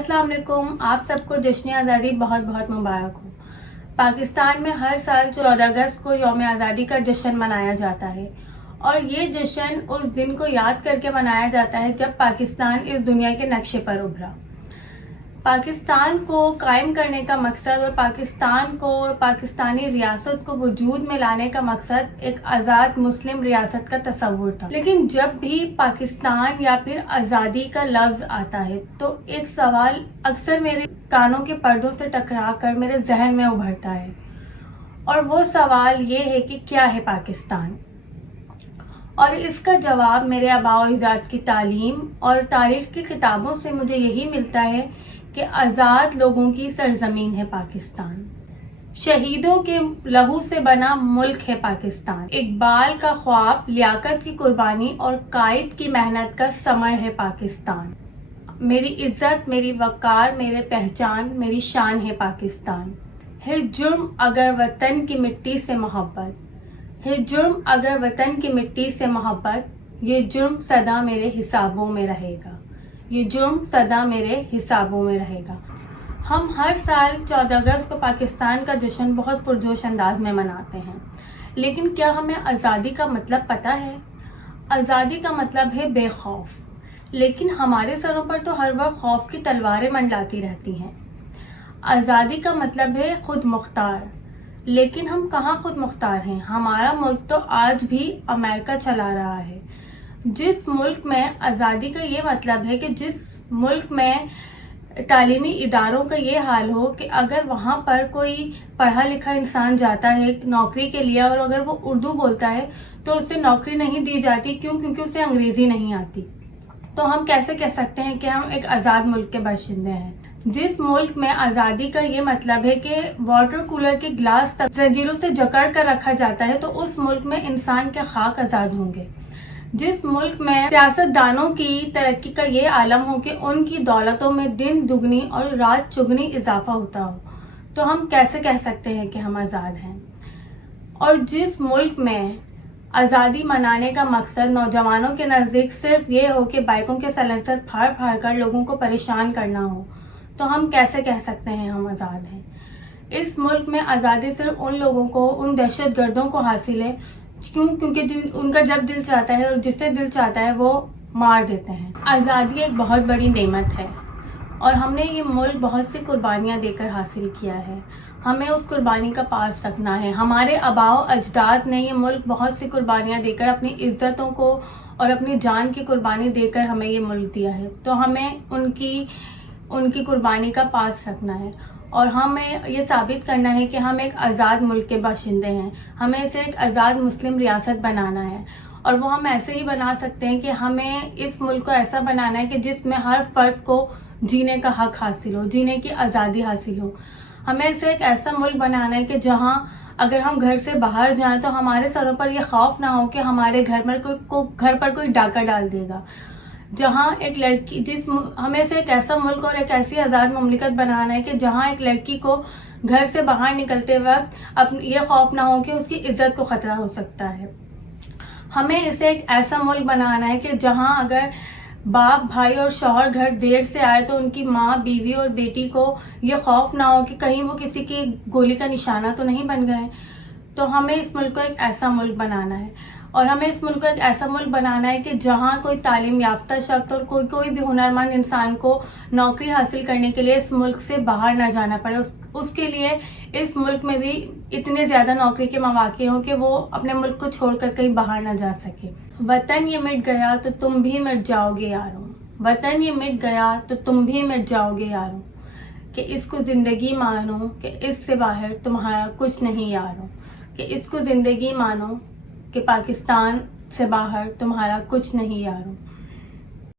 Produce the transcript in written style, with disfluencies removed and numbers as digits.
अस्सलाम वालेकुम। आप सबको जश्न आज़ादी बहुत बहुत मुबारक हो। पाकिस्तान में हर साल 14 अगस्त को यौम आज़ादी का जश्न मनाया जाता है और ये जश्न उस दिन को याद करके मनाया जाता है जब पाकिस्तान इस दुनिया के नक्शे पर उभरा। पाकिस्तान को कायम करने का मकसद और पाकिस्तान को और पाकिस्तानी रियासत को वजूद में लाने का मकसद एक आज़ाद मुस्लिम रियासत का तस्वुर था। लेकिन जब भी पाकिस्तान या फिर आज़ादी का लफ्ज़ आता है तो एक सवाल अक्सर मेरे कानों के पर्दों से टकरा कर मेरे जहन में उभरता है और वो सवाल ये है कि क्या है पाकिस्तान। और इसका जवाब मेरे आबा व अजदाद की तालीम और तारीख़ की किताबों से मुझे यही मिलता है कि आज़ाद लोगों की सरजमीन है पाकिस्तान, शहीदों के लहू से बना मुल्क है पाकिस्तान, इकबाल का ख्वाब, लियाकत की कुर्बानी और कायद की मेहनत का समर है पाकिस्तान। मेरी इज्जत, मेरी वक़ार, मेरे पहचान, मेरी शान है पाकिस्तान। है जुर्म अगर वतन की मिट्टी से मोहब्बत, है जुर्म अगर वतन की मिट्टी से मोहब्बत, ये जुर्म सदा मेरे हिसाबों में रहेगा, ये जुर्म सदा मेरे हिसाबों में रहेगा। हम हर साल 14 अगस्त को पाकिस्तान का जश्न बहुत पुरजोश अंदाज में मनाते हैं, लेकिन क्या हमें आज़ादी का मतलब पता है? आज़ादी का मतलब है बेखौफ, लेकिन हमारे सरों पर तो हर वक्त खौफ की तलवारें मंडलाती रहती हैं। आज़ादी का मतलब है खुद मुख्तार, लेकिन हम कहाँ खुद मुख्तार हैं? हमारा मुल्क तो आज भी अमेरिका चला रहा है। जिस मुल्क में आज़ादी का ये मतलब है कि जिस मुल्क में तालीमी इदारों का ये हाल हो कि अगर वहाँ पर कोई पढ़ा लिखा इंसान जाता है नौकरी के लिए और अगर वो उर्दू बोलता है तो उसे नौकरी नहीं दी जाती। क्यों? क्योंकि उसे अंग्रेज़ी नहीं आती। तो हम कैसे कह सकते हैं कि हम एक आज़ाद मुल्क के बाशिंदे हैं? जिस मुल्क में आज़ादी का ये मतलब है कि वाटर कूलर के ग्लास तक जंजीरों से जकड़ कर रखा जाता है, तो उस मुल्क में इंसान के खाक आज़ाद होंगे। जिस मुल्क में सियासतदानों की तरक्की का ये आलम हो कि उनकी दौलतों में दिन दुगनी और रात चुगनी इजाफा होता हो, तो हम कैसे कह सकते हैं कि हम आज़ाद हैं? और जिस मुल्क में आज़ादी मनाने का मकसद नौजवानों के नज़दीक सिर्फ ये हो कि बाइकों के सलेंसर फाड़ फाड़ कर लोगों को परेशान करना हो, तो हम कैसे कह सकते हैं हम आज़ाद हैं? इस मुल्क में आज़ादी सिर्फ उन लोगों को, उन दहशत गर्दों को हासिल है। क्यों? क्योंकि उनका जब दिल चाहता है और जिसे दिल चाहता है वो मार देते हैं। आज़ादी एक बहुत बड़ी नेमत है और हमने ये मुल्क बहुत सी कुर्बानियाँ देकर हासिल किया है। हमें उस कुर्बानी का पास रखना है। हमारे आबा व अजदाद ने ये मुल्क बहुत सी कुर्बानियाँ देकर, अपनी इज़्ज़तों को और अपनी जान की कुर्बानी देकर हमें ये मुल्क दिया है। तो हमें उनकी कुर्बानी का पास रखना है और हमें ये साबित करना है कि हम एक आज़ाद मुल्क के बाशिंदे हैं। हमें इसे एक आज़ाद मुस्लिम रियासत बनाना है और वो हम ऐसे ही बना सकते हैं कि हमें इस मुल्क को ऐसा बनाना है कि जिसमें हर फर्द को जीने का हक हासिल हो, जीने की आज़ादी हासिल हो। हमें इसे एक ऐसा मुल्क बनाना है कि जहाँ अगर हम घर से बाहर जाएं तो हमारे सरों पर यह खौफ ना हो कि हमारे घर पर कोई डाका डाल देगा। जहाँ एक लड़की हमें से एक ऐसा मुल्क और एक ऐसी आज़ाद मुमलिकत बनाना है कि जहाँ एक लड़की को घर से बाहर निकलते वक्त ये खौफ ना हो कि उसकी इज्जत को ख़तरा हो सकता है। हमें इसे एक ऐसा मुल्क बनाना है कि जहाँ अगर बाप, भाई और शौहर घर देर से आए तो उनकी माँ, बीवी और बेटी को ये खौफ ना हो कि कहीं वो किसी की गोली का निशाना तो नहीं बन गए। तो हमें इस मुल्क को एक ऐसा मुल्क बनाना है और हमें इस मुल्क को एक ऐसा मुल्क बनाना है कि जहाँ कोई तालीम याफ्ता शख्स और कोई भी हुनरमंद इंसान को नौकरी हासिल करने के लिए इस मुल्क से बाहर ना जाना पड़े। उसके लिए इस मुल्क में भी इतने ज़्यादा नौकरी के मौके हों कि वो अपने मुल्क को छोड़कर कहीं बाहर ना जा सके। वतन ये मिट गया तो तुम भी मिट जाओगे यारों, वतन ये मिट गया तो तुम भी मिट जाओगे यारों, कि इसको ज़िंदगी मानो कि इससे बाहर तुम्हारा कुछ नहीं यारों, कि इसको ज़िंदगी मानो कि पाकिस्तान से बाहर तुम्हारा कुछ नहीं यारों।